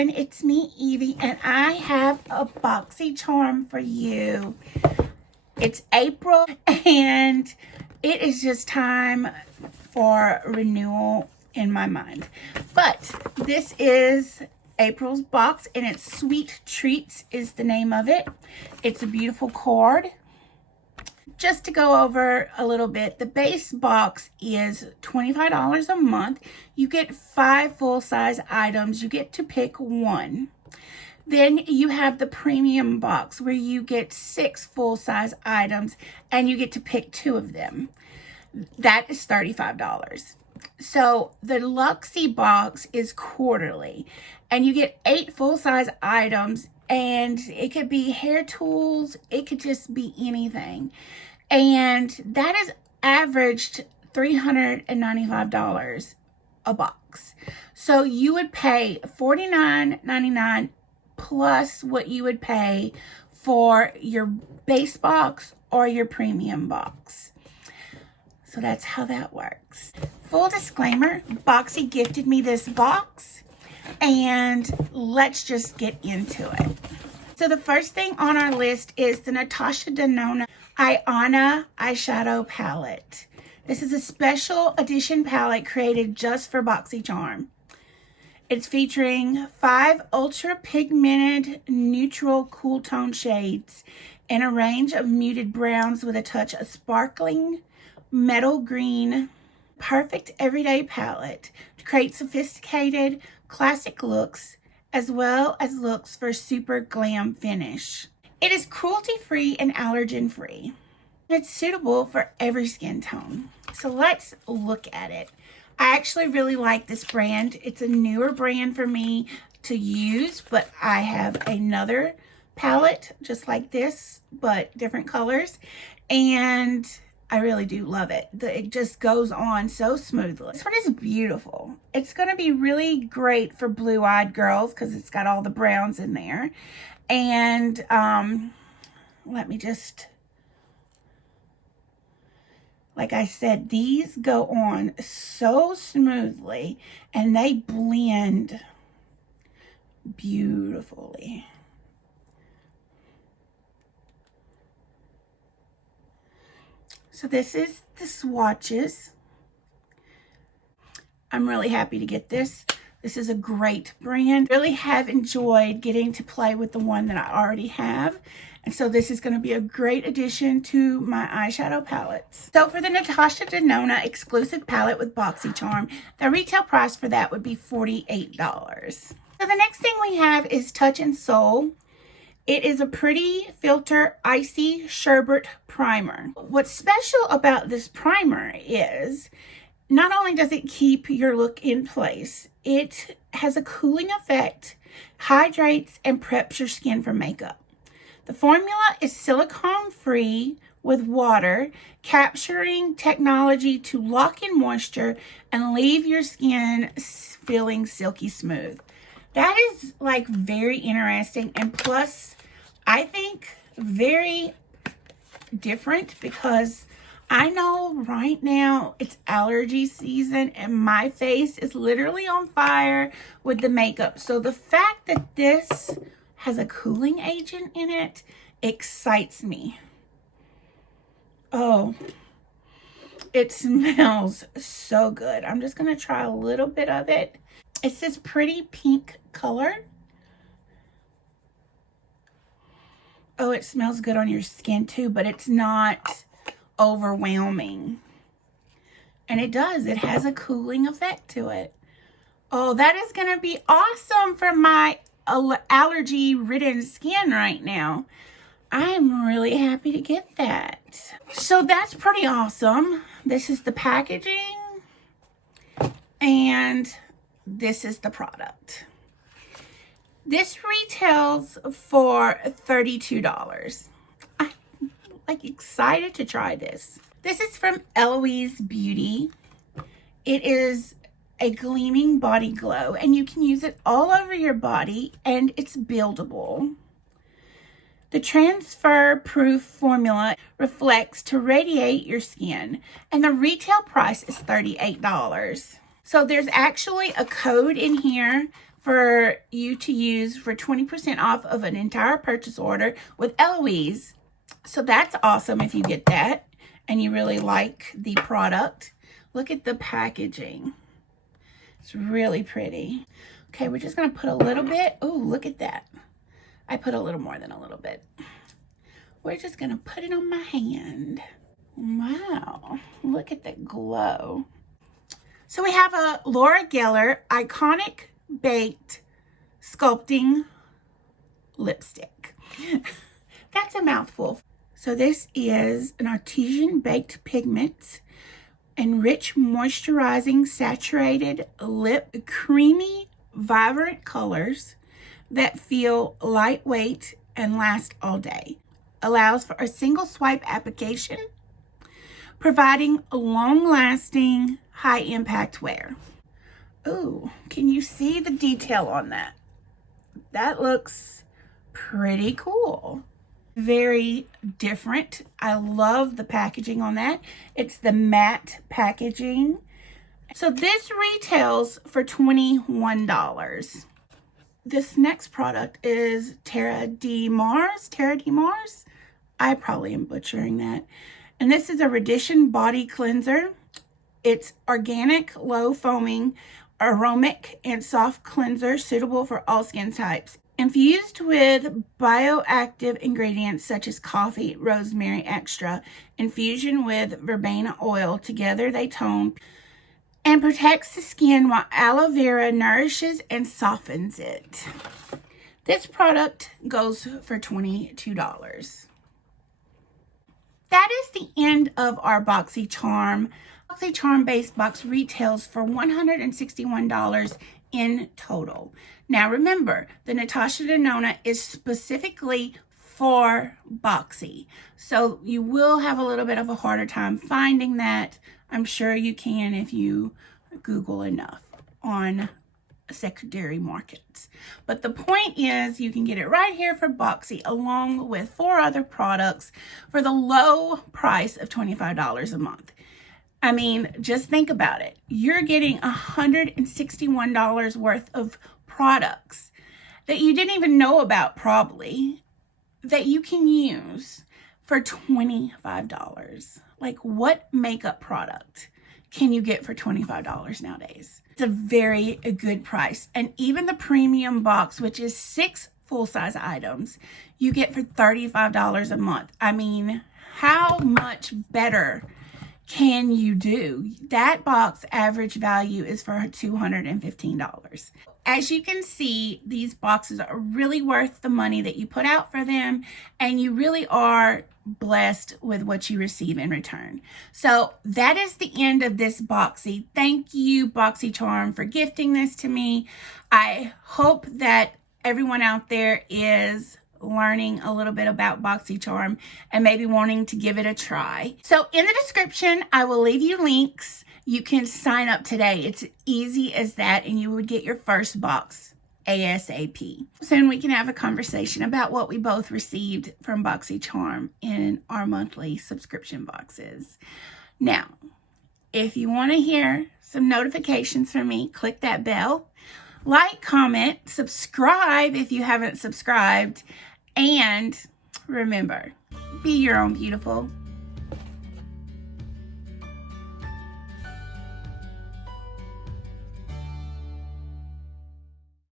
doing? It's me, Evie, and I have a BoxyCharm for you. It's April, and it is just time for renewal in my mind. But this is April's box, and it's Sweet Treats is the name of it. It's a beautiful card. Just to go over a little bit, the base box is $25 a month. You get 5 full-size items. You get to pick one. Then you have the premium box where you get 6 full-size items and you get to pick 2 of them. That is $35. So the Luxe box is quarterly and you get 8 full-size items, and it could be hair tools. It could just be anything. And that is averaged $395 a box. So you would pay $49.99 plus what you would pay for your base box or your premium box. So that's how that works. Full disclaimer, Boxy gifted me this box, and let's just get into it. So the first thing on our list is the Natasha Denona Ayana eyeshadow palette. This is a special edition palette created just for BoxyCharm. It's featuring 5 ultra pigmented neutral cool tone shades in a range of muted browns with a touch of sparkling metal green. Perfect everyday palette to create sophisticated classic looks as well as looks for super glam finish. It is cruelty-free and allergen-free. It's suitable for every skin tone. So let's look at it. I actually really like this brand. It's a newer brand for me to use, but I have another palette just like this, but different colors. And I really do love it. It just goes on so smoothly. This one is beautiful. It's going to be really great for blue-eyed girls because it's got all the browns in there. And let me just, like I said, these go on so smoothly and they blend beautifully. So this is the swatches. I'm really happy to get this. This is a great brand. Really have enjoyed getting to play with the one that I already have. And so this is going to be a great addition to my eyeshadow palettes. So for the Natasha Denona exclusive palette with BoxyCharm, the retail price for that would be $48. So the next thing we have is Touch and Soul. It is a pretty filter icy sherbet primer. What's special about this primer is not only does it keep your look in place, it has a cooling effect, hydrates, and preps your skin for makeup. The formula is silicone-free with water, capturing technology to lock in moisture and leave your skin feeling silky smooth. That is like very interesting, and plus I think very different because I know right now it's allergy season and my face is literally on fire with the makeup. So the fact that this has a cooling agent in it excites me. Oh, it smells so good. I'm just going to try a little bit of it. It's this pretty pink color. Oh, it smells good on your skin too, but it's not overwhelming. And it does. It has a cooling effect to it. Oh, that is going to be awesome for my allergy-ridden skin right now. I am really happy to get that. So that's pretty awesome. This is the packaging. And this is the product. This retails for $32. I'm like excited to try this. This is from Eloise Beauty. It is a gleaming body glow, and you can use it all over your body, and it's buildable. The transfer-proof formula reflects to radiate your skin, and the retail price is $38. So there's actually a code in here for you to use for 20% off of an entire purchase order with Eloise. So that's awesome if you get that and you really like the product. Look at the packaging. It's really pretty. Okay, we're just going to put a little bit. Oh, look at that. I put a little more than a little bit. We're just going to put it on my hand. Wow, look at the glow. So we have a Laura Geller Iconic Baked Sculpting Lipstick. That's a mouthful. So this is an artisan baked pigment and rich moisturizing saturated lip, creamy, vibrant colors that feel lightweight and last all day. Allows for a single swipe application, providing long-lasting, high-impact wear. Ooh, can you see the detail on that? That looks pretty cool. Very different. I love the packaging on that. It's the matte packaging. So this retails for $21. This next product is Terre de Mars. I probably am butchering that. And this is a Reddition body cleanser. It's organic, low foaming, aromatic, and soft cleanser suitable for all skin types. Infused with bioactive ingredients such as coffee, rosemary extra, infusion with verbena oil. Together they tone and protects the skin while aloe vera nourishes and softens it. This product goes for $22. That is the end of our BoxyCharm. BoxyCharm base box retails for $161 in total. Now remember, the Natasha Denona is specifically for Boxy. So you will have a little bit of a harder time finding that. I'm sure you can if you Google enough on secondary markets. But the point is you can get it right here for Boxy along with 4 other products for the low price of $25 a month. I mean, just think about it. You're getting $161 worth of products that you didn't even know about probably that you can use for $25. Like, what makeup product can you get for $25 nowadays? It's a very good price. And even the premium box, which is 6 full-size items, you get for $35 a month. I mean, how much better can you do? That box average value is for $215. As you can see, these boxes are really worth the money that you put out for them, and you really are blessed with what you receive in return. So that is the end of this Boxy. Thank you, BoxyCharm, for gifting this to me. I hope that everyone out there is learning a little bit about BoxyCharm and maybe wanting to give it a try. So in the description, I will leave you links. You can sign up today. It's easy as that, and you would get your first box ASAP. Soon we can have a conversation about what we both received from BoxyCharm in our monthly subscription boxes. Now, if you want to hear some notifications from me, click that bell. Like, comment, subscribe if you haven't subscribed, and remember, be your own beautiful.